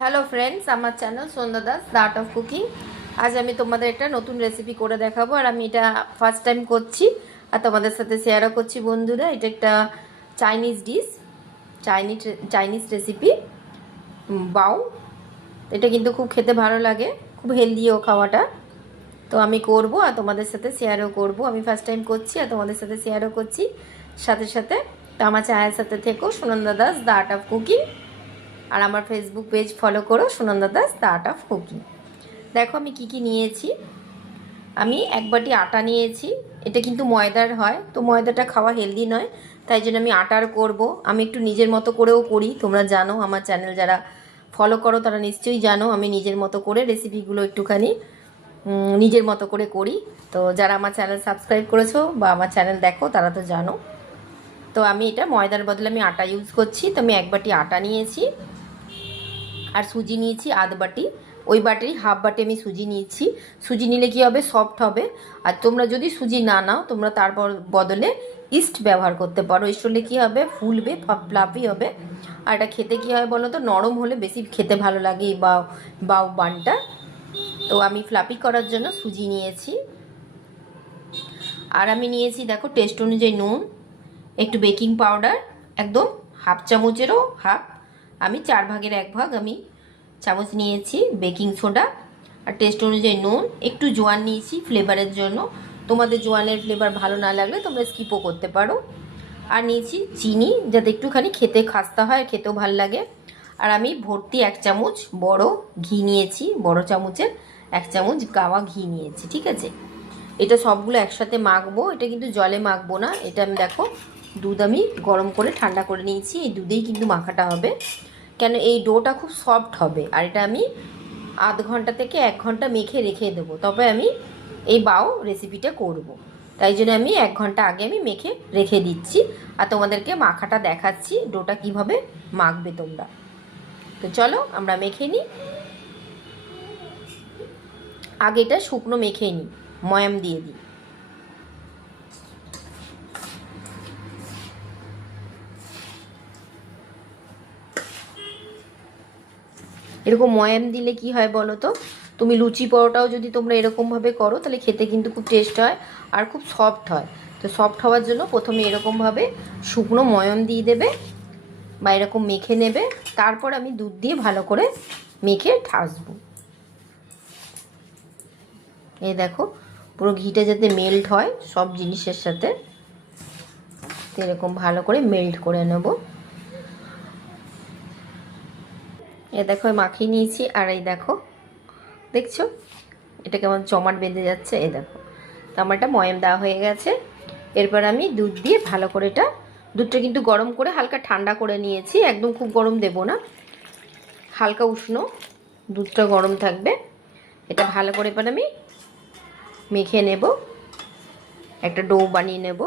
Hello friends, আমার channel Sandhya Das the art of cooking. আজ আমি তোমাদের একটা নতুন রেসিপি করে দেখাবো, আর আমি এটা ফার্স্ট টাইম করছি আর তোমাদের সাথে শেয়ারও করছি। বন্ধুরা, এটা একটা চাইনিজ ডিশ, চাইনিজ রেসিপি বাও। এটা কিন্তু খুব খেতে ভালো লাগে, খুব হেলদিও খাওয়াটা। তো আমি করব আর তোমাদের সাথে শেয়ারও করব। আমি ফার্স্ট টাইম করছি আর তোমাদের সাথে শেয়ারও করছি সাথে সাথে। তো আমার চ্যানেলের সাথে থেকো, Sunanda Das the art of cooking. আর আমার ফেসবুক পেজ ফলো করো, Sunanda Das the art of cooking. দেখো আমি কি কি নিয়েছি। আমি এক বাটি আটা নিয়েছি। এটা কিন্তু ময়দার হয়, তো ময়দাটা খাওয়া হেলদি নয়, তাই জন্য আমি আটার করব। আমি একটু নিজের মতো করেও করি, তোমরা জানো, আমার চ্যানেল যারা ফলো করো তারা নিশ্চয়ই জানো আমি নিজের মতো করে রেসিপিগুলো একটুখানি নিজের মতো করে করি। তো যারা আমার চ্যানেল সাবস্ক্রাইব করেছো বা আমার চ্যানেল দেখো তারা তো জানো। তো আমি এটা ময়দার বদলে আমি আটা ইউজ করছি। তো আমি এক বাটি আটা নিয়েছি, আর সুজি নিয়েছি আধ বাটি। ওই বাটির হাফ বাটি আমি সুজি নিয়েছি। সুজি নিলে কী হবে, সফট হবে। আর তোমরা যদি সুজি না নাও, তোমরা তারপর বদলে ইস্ট ব্যবহার করতে পারো। ইস্ট হলে কী হবে, ফুলবে, ফ্লাফি হবে। আর এটা খেতে কী হয় বলো তো, নরম হলে বেশি খেতে ভালো লাগে এই বাও বানটা। তো আমি ফ্লাফি করার জন্য সুজি নিয়েছি। আর আমি নিয়েছি দেখো টেস্ট অনুযায়ী নুন, একটু বেকিং পাউডার, একদম হাফ চামচেরও হাফ, আমি 1/4 ভাগ আমি চামচ নিয়েছি বেকিং সোডা। আর টেস্ট অনুযায়ী নুন, একটু জোয়ান নিয়েছি ফ্লেভারের জন্য। তোমাদের জোয়ানের ফ্লেভার ভালো না লাগলে তোমরা স্কিপও করতে পারো। আর নিয়েছি চিনি, যাতে একটুখানি খেতে খাস্তা হয়, খেতেও ভালো লাগে। আর আমি ভর্তি 1 চামচ বড় ঘি নিয়েছি, বড় চামচের 1 চামচ গাওয়া ঘি নিয়েছি। ঠিক আছে, এটা সবগুলো একসাথে মাখবো। এটা কিন্তু জলে মাখবো না, এটা আমি দেখো দুধ আমি গরম করে ঠান্ডা করে নিয়েছি, এই দুধেই কিন্তু মাখাটা হবে। কেন, এই ডোটা খুব সফট হবে। আর এটা আমি আধ ঘন্টা থেকে 1 ঘন্টা মেখে রেখে দেবো, তবে আমি এই বাও রেসিপিটা করব। তাই জন্য আমি 1 ঘন্টা আগে আমি মেখে রেখে দিচ্ছি, আর তোমাদেরকে মাখাটা দেখাচ্ছি ডোটা কিভাবে মাখবে তোমরা। তো চলো আমরা মেখে নিই। আগে এটা শুকনো মেখে নিই, ময়াম দিয়ে দিই। এরকম ময়াম দিলে কি হয় বলো তো, তুমি লুচি পরোটাও যদি তোমরা এরকমভাবে করো তাহলে খেতে কিন্তু খুব টেস্ট হয় আর খুব সফট হয়। তো সফট হওয়ার জন্য প্রথমে এরকমভাবে শুকনো ময়াম দিয়ে দেবে বা এরকম মেখে নেবে। তারপর আমি দুধ দিয়ে ভালো করে মেখে ঠাসবো। এই দেখো পুরো ঘিটা যাতে মেল্ট হয় সব জিনিসের সাথে, এরকম ভালো করে মেল্ট করে নেব। এ দেখো মাখিয়ে নিয়েছি। আর এই দেখো, দেখছো এটা কেমন জমাট বেঁধে যাচ্ছে, এই দেখো। তো আমার এটা ময়াম দেওয়া হয়ে গেছে। এরপর আমি দুধ দিয়ে ভালো করে এটা, দুধটা কিন্তু গরম করে হালকা ঠান্ডা করে নিয়েছি, একদম খুব গরম দেব না, হালকা উষ্ণ দুধটা গরম থাকবে। এটা ভালো করে এবার আমি মেখে নেব, একটা ডো বানিয়ে নেব।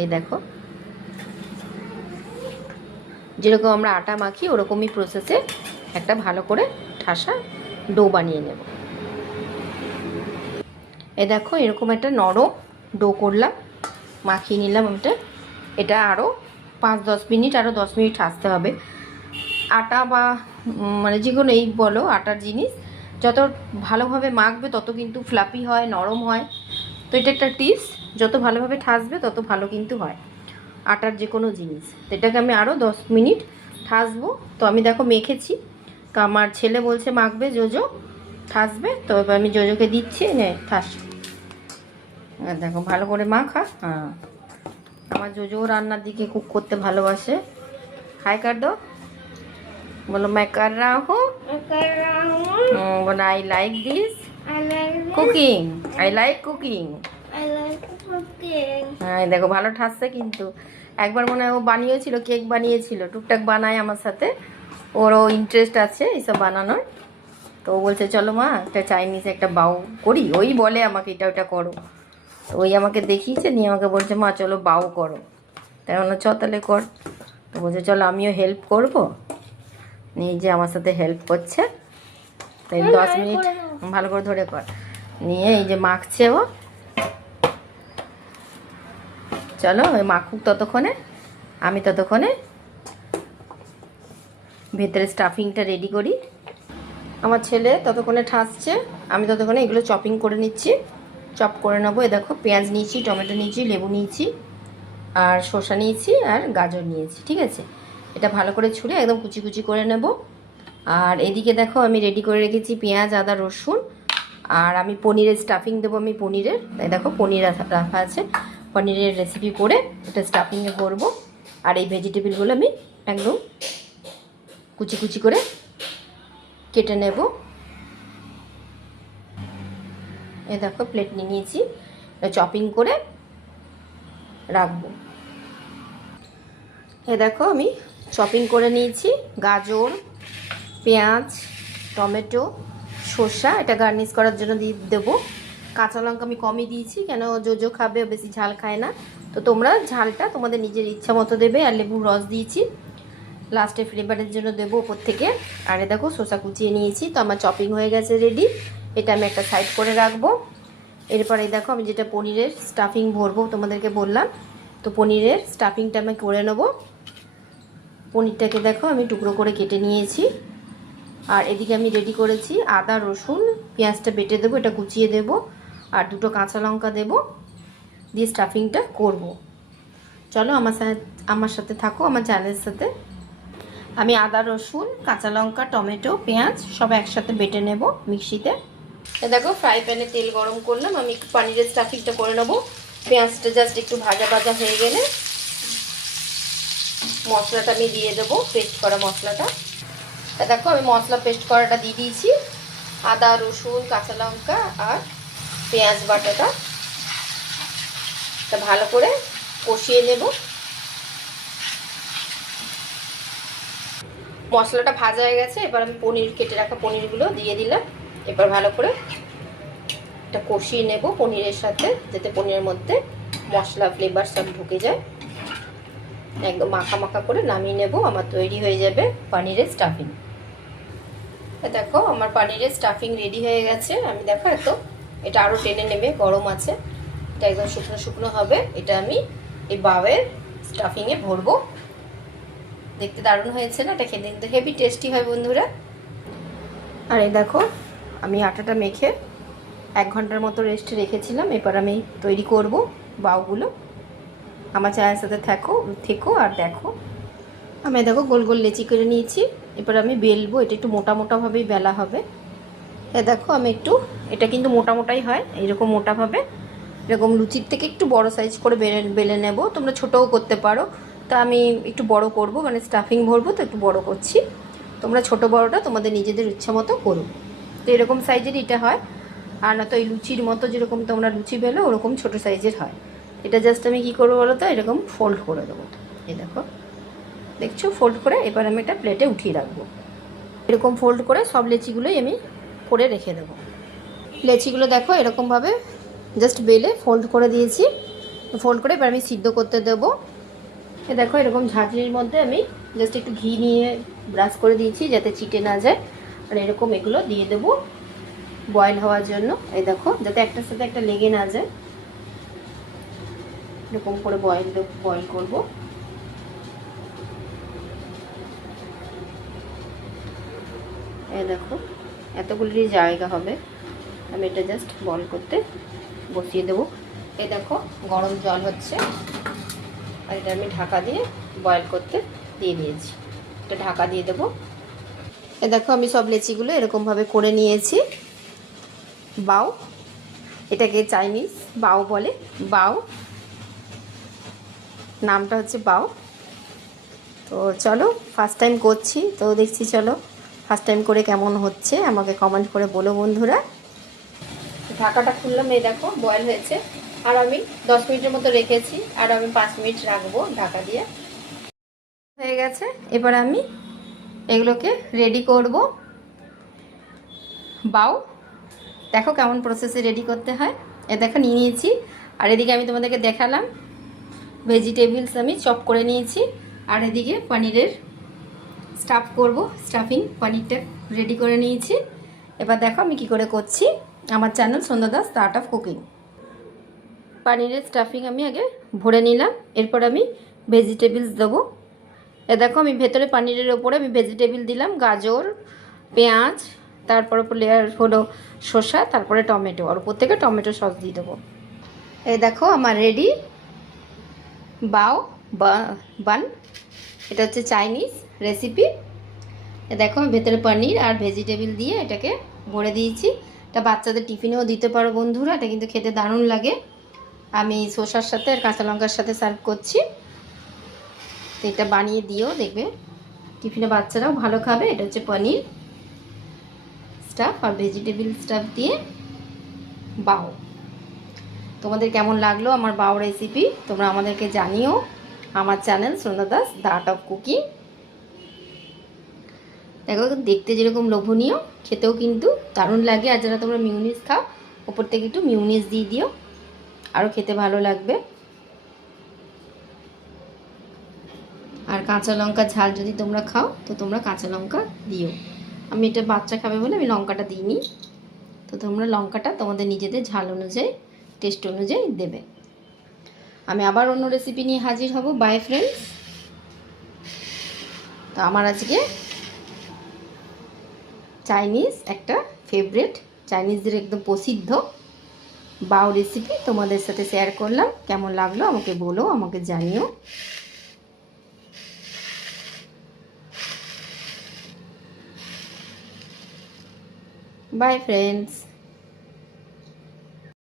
এই দেখো যেরকম আমরা আটা মাখি ওরকমই প্রসেসে একটা ভালো করে ঠাসা ডো বানিয়ে নেব। এ দেখো এরকম একটা নরম ডো করলাম, মাখিয়ে নিলাম। এটা আরও 5-10 মিনিট, আরও 10 মিনিট ঠাসতে হবে। আটা বা মানে যে কোনো এই বলো আটার জিনিস যত ভালোভাবে মাখবে তত কিন্তু ফ্লাফি হয়, নরম হয়। তো এটা একটা টিপস, যত ভালোভাবে ঠাসবে তত ভালো কিন্তু হয় আটার যে কোনো জিনিস। তো এটাকে আমি আরও 10 মিনিট ঠাসবো। তো আমি দেখো মেখেছি, তো আমার ছেলে বলছে মাখবে, জোজো ঠাসবে। তো এবার আমি জোজোকে দিচ্ছি, নে ঠাস। দেখো ভালো করে মাখা। হ্যাঁ, আমার জোজো রান্নার দিকে কুক করতে ভালোবাসে। হাই কার দো, बोलो मैं कर रहा हूँ, बोलो I like this cooking, I like cooking. হ্যাঁ দেখো ভালো ঠাসছে কিন্তু। একবার মনে হয় ও বানিয়েছিল, কেক বানিয়েছিল, টুকটাক বানায় আমার সাথে, ওরও ইন্টারেস্ট আছে এইসব বানানোর। তো ও বলছে চলো মা একটা চাইনিজ একটা বাউ করি, ওই বলে আমাকে এটা ওটা করো। তো ওই আমাকে দেখিয়েছে, নিয়ে আমাকে বলছে মা চলো বাউ করো। তাই বললো চ তাহলে কর। তো বলছে চলো আমিও হেল্প করবো। নিয়ে যে আমার সাথে হেল্প করছে, তাই 10 মিনিট ভালো করে ধরে কর। নিয়ে এই যে মাখছে ও, চলো ওই মাখুক ততক্ষণে। আমি ততক্ষণে ভেতরে স্টাফিংটা রেডি করি। আমার ছেলে ততক্ষণে ঠাসছে, আমি ততক্ষণে এগুলো চপিং করে নিচ্ছি। চপ করে নেবো। এ দেখো পেঁয়াজ নিয়েছি, টমেটো নিয়েছি, লেবু নিয়েছি, আর শসা নিয়েছি, আর গাজর নিয়েছি। ঠিক আছে, এটা ভালো করে ছুলে একদম কুচি কুচি করে নেব। আর এদিকে দেখো আমি রেডি করে রেখেছি পেঁয়াজ, আদা, রসুন। আর আমি পনিরের স্টাফিং দেবো। আমি পনিরের, তাই দেখো পনির রাখা আছে, পনিরের রেসিপি করে এটা স্টাফিংয়ে করবো। আর এই ভেজিটেবলগুলো আমি একদম কুচি কুচি করে কেটে নেব। এ দেখো প্লেট নিয়ে নিয়েছি, চপিং করে রাখবো। এ দেখো আমি চপিং করে নিয়েছি গাজর, পেঁয়াজ, টমেটো, শসা, এটা গার্নিশ করার জন্য দিয়ে দেবো। কাঁচা লঙ্কা আমি কমই দিয়েছি, কেন জোজো খাবে, বেশি ঝাল খায় না, তো তোমরা ঝালটা তোমাদের নিজের ইচ্ছা মতো দেবে। আর লেবুর রস দিয়েছি লাস্টে ফ্লেভারের জন্য দেবো ওপর থেকে। আর দেখো শসা কুচিয়ে নিয়েছি। তো আমার চপিং হয়ে গেছে রেডি, এটা আমি একটা সাইড করে রাখবো। এরপরে দেখো আমি যেটা পনিরের স্টাফিং ভরবো তোমাদেরকে বললাম, তো পনিরের স্টাফিংটা আমি করে নেবো। পনিরটাকে দেখো আমি টুকরো করে কেটে নিয়েছি। আর এদিকে আমি রেডি করেছি আদা, রসুন, পেঁয়াজটা বেটে দেবো, এটা কুচিয়ে দেবো, আর দুটো কাঁচা লঙ্কা দেবো, দিয়ে স্টাফিংটা করব। চলো আমার সাথে থাকো, আমার চ্যানেলের সাথে। আমি আদা, রসুন, কাঁচা লঙ্কা, টমেটো, পেঁয়াজ সব একসাথে বেটে নেব মিক্সিতে। দেখো ফ্রাই প্যানে তেল গরম করলাম, আমি পনিরের স্টাফিংটা করে নেবো। পেঁয়াজটা জাস্ট একটু ভাজা ভাজা হয়ে গেলে মশলাটা আমি দিয়ে দেবো, পেস্ট করা মশলাটা। দেখো আমি মশলা পেস্ট করাটা দিয়ে দিয়েছি, আদা, রসুন, কাঁচা লঙ্কা আর পেঁয়াজ বাটাটা। তা ভালো করে কষিয়ে নেব। মশলাটা ভাজা হয়ে গেছে, এবার আমি পনির কেটে রাখা পনিরগুলো দিয়ে দিলাম। এবার ভালো করে এটা কষিয়ে নেব পনিরের সাথে, যাতে পনিরের মধ্যে মশলা ফ্লেভার সব ঢুকে যায়। একদম মাখা মাখা করে নামিয়ে নেব। আমার তৈরি হয়ে যাবে পনিরের স্টাফিং। দেখো আমার পনিরের স্টাফিং রেডি হয়ে গেছে। আমি দেখো এটা আরও টেনে নেবে, গরম আছে, এটা একদম শুকনো শুকনো হবে। এটা আমি এই বাউয়ের স্টাফিংয়ে ভরবো। দেখতে দারুণ হয়েছে না? এটা খেতে কিন্তু হেভি টেস্টি হয় বন্ধুরা। আর এই দেখো আমি আটাটা মেখে 1 ঘন্টার মতো রেস্টে রেখেছিলাম। এবার আমি তৈরি করব বাউগুলো। আমার চ্যানেলের সাথে থেকো আর দেখো। আমি দেখো গোল গোল লেচি করে নিয়েছি। এবার আমি বেলবো, এটা একটু মোটা মোটাভাবেই বেলা হবে। দেখো আমি এটা কিন্তু মোটা মোটাই হয়, এইরকম মোটাভাবে, এরকম লুচির থেকে একটু বড় সাইজ করে বেলে নেব। তোমরা ছোটও করতে পারো, তা আমি একটু বড় করব, মানে স্টাফিং ভরবো তো একটু বড় করছি। তোমরা ছোট বড়টা তোমাদের নিজেদের ইচ্ছা মতো করো। তো এরকম সাইজের এটা হয়, আর না তো এই লুচির মতো যেরকম তোমরা লুচি বেলো ওরকম ছোট সাইজের হয়। এটা জাস্ট আমি কী করবো বলো তো, এরকম ফোল্ড করে দেবো। এই দেখো দেখছো ফোল্ড করে, এবার আমি এটা প্লেটে উঠিয়ে রাখবো। এরকম ফোল্ড করে সব লেচিগুলোই আমি করে রেখে দেবো। লেচিগুলো দেখো এরকমভাবে জাস্ট বেলে ফোল্ড করে দিয়েছি। ফোল্ড করে এবার আমি সিদ্ধ করতে দেবো। দেখো এরকম ঝাঁঝরির মধ্যে আমি জাস্ট একটু ঘি নিয়ে ব্রাশ করে দিয়েছি যাতে চিটে না যায়। আর এরকম এগুলো দিয়ে দেবো বয়েল হওয়ার জন্য। এই দেখো যাতে একটার সাথে একটা লেগে না যায়, এরকম করে বয়েল করব। এই দেখো এতগুলি জায়গা হবে, আমি এটা জাস্ট বয়েল করতে বসিয়ে দেবো। এই দেখো গরম জল হচ্ছে, আর এটা আমি ঢাকা দিয়ে বয়েল করতে দিয়ে দিয়েছি। এটা ঢাকা দিয়ে দেবো। এই দেখো আমি সব লেচিগুলো এরকমভাবে করে নিয়েছি। বাউ, এটাকে চাইনিজ বাউ বলে। বাউ নামটা হচ্ছে বাউ। তো চলো ফার্স্ট টাইম করছি, তো দেখছি চলো ফার্স্ট টাইম করে কেমন হচ্ছে আমাকে কমেন্ট করে বলো বন্ধুরা। ঢাকাটা খুললাম, এই দেখো বয়েল হয়েছে। আর আমি 10 মিনিটের মতো রেখেছি, আর আমি 5 মিনিট রাখবো ঢাকা দিয়ে। হয়ে গেছে, এবার আমি এগুলোকে রেডি করব। বাউ দেখো কেমন প্রসেসে রেডি করতে হয়। দেখো নিয়ে নিয়েছি। আর এদিকে আমি তোমাদেরকে দেখালাম ভেজিটেবলস আমি চপ করে নিয়েছি। আর এদিকে পনিরের স্টাফ করব, স্টাফিং পনিরটা রেডি করে নিয়েছি। এবার দেখো আমি কি করে করছি। আমার channel Sandhya Das art of cooking. পনিরের স্টাফিং আমি আগে ভরে নিলাম, এরপর আমি ভেজিটেবলস দেবো। দেখো আমি ভেতরে পনিরের ওপরে আমি ভেজিটেবল দিলাম, গাজর, পেঁয়াজ, তারপর উপর লেয়ার হলো শসা, তারপরে টমেটো, আর উপর থেকে টমেটো সস দিয়ে দেবো। দেখো আমার রেডি বাও বান। এটা হচ্ছে চাইনিজ রেসিপি। দেখো আমি ভেতরে পনির আর ভেজিটেবল দিয়ে এটাকে ভরে দিয়েছি। এটা বাচ্চাদের টিফিনেও দিতে পারো বন্ধুরা, এটা কিন্তু খেতে দারুণ লাগে। আমি শসার সাথে আর কাঁচা লঙ্কার সাথে সার্ভ করছি। তো এটা বানিয়ে দিও, দেখবে টিফিনে বাচ্চারাও ভালো খাবে। এটা হচ্ছে পনির স্টাফ আর ভেজিটেবল স্টাফ দিয়ে বাও। তোমাদের কেমন লাগলো আমার বাও রেসিপি তোমরা আমাদেরকে জানিও। আমার channel Sandhya Das the art of cooking. দেখো দেখতে যেরকম লোভনীয়, খেতেও কিন্তু দারুণ লাগে। আর যারা তোমরা মিউনিস খাও, ওপর থেকে একটু মিউনিস দিয়ে দিও, আরও খেতে ভালো লাগবে। আর কাঁচা লঙ্কা ঝাল যদি তোমরা খাও তো তোমরা কাঁচা লঙ্কা দিও। আমি এটা বাচ্চা খাবে বলে আমি লঙ্কাটা দিইনি। তো তোমরা লঙ্কাটা তোমাদের নিজেদের ঝাল অনুযায়ী, টেস্ট অনুযায়ী দেবে। আমি আবার অন্য রেসিপি নিয়ে হাজির হব। By friends. তো আমার আজকে চাইনিজ একটা ফেভারিট, চাইনিজদের একদম প্রসিদ্ধ বাও রেসিপি তোমাদের সাথে শেয়ার করলাম। কেমন লাগলো আমাকে বলো, আমাকে জানিও। By friends.